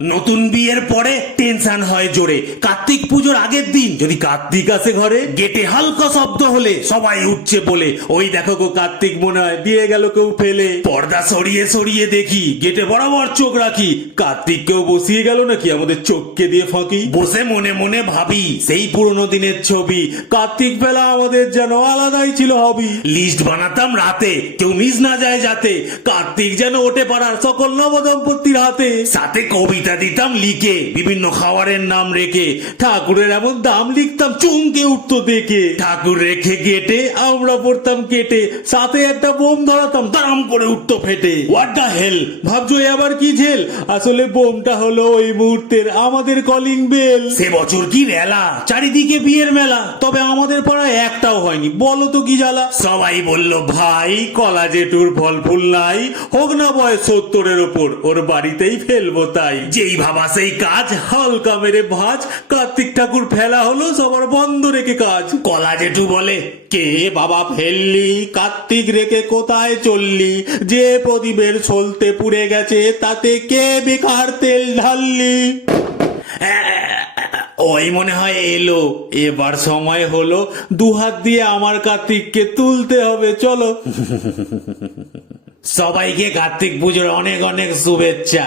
নতুন বিয়ের পরে টেনশন হয় জোরে। কার্তিক পুজোর আগের দিন যদি কার্তিক আসে ঘরে, গেটে হালকা শব্দ হলে সবাই উঠছে বলে, ওই দেখো গো কার্তিক মনে হয় দিয়ে গেল কেউ ফেলে। পর্দা সরিয়ে সরিয়ে দেখি, গেটে বরাবর চোখ রাখি, কার্তিক কেউ বসিয়ে গেল নাকি আমাদের চোখকে দিয়ে ফাঁকি। বসে মনে মনে ভাবি সেই পুরনো দিনের ছবি, কার্তিক বেলা আমাদের যেন আলাদাই ছিল হবি। লিস্ট বানাতাম রাতে, কেউ মিস না যায় যাতে, কার্তিক যেন ওঠে পাড়ার সকল নবদম্পতির হাতে। সাথে কবিতা দিতাম লিখে, বিভিন্ন খাবারের নাম রেখে, ঠাকুরের এমন দাম লিখতাম চমকে উঠতো দেখে। ঠাকুর রেখে গেটে আমরা পড়তাম কেটে, সাথে একটা বোম ধরাতাম দাম করে উঠতো ফেটে। হোয়াট দ্য হেল, ভাবছো আবার কি ঝেল, আসলে বোমটা হলো ওই মুহূর্তের আমাদের কলিং বেল। সে বছর কি রেলা, চারিদিকে বিয়ের মেলা, তবে আমাদের পাড়ায় একটাও হয়নি, বলো তো কি জ্বালা। সবাই বলল ভাই কলা জেঠুর ফল ফুল নাই, হোক না বয়স 70-এর ওপর, ওর বাড়িতেই ফেলবো তাই। যেই ভাবা সেই কাজ, হালকা মেরে ভাজ, কার্তিক ঠাকুর ফেলা হলো সবার বন্ধ রেখে কাজ। কলা জেঠু বলে, কে বাবা ফেললি, কার্তিক রেখে কোথায় চললি, যে প্রদীপের সলতে পুড়ে গেছে তাতে কে বেকার তেল ঢাললি। ওই মনে হয় এলো, এবার সময় হলো, দুহাত দিয়ে আমার কার্তিককে তুলতে হবে চলো। সবাইকে কার্তিক পুজোর অনেক অনেক শুভেচ্ছা।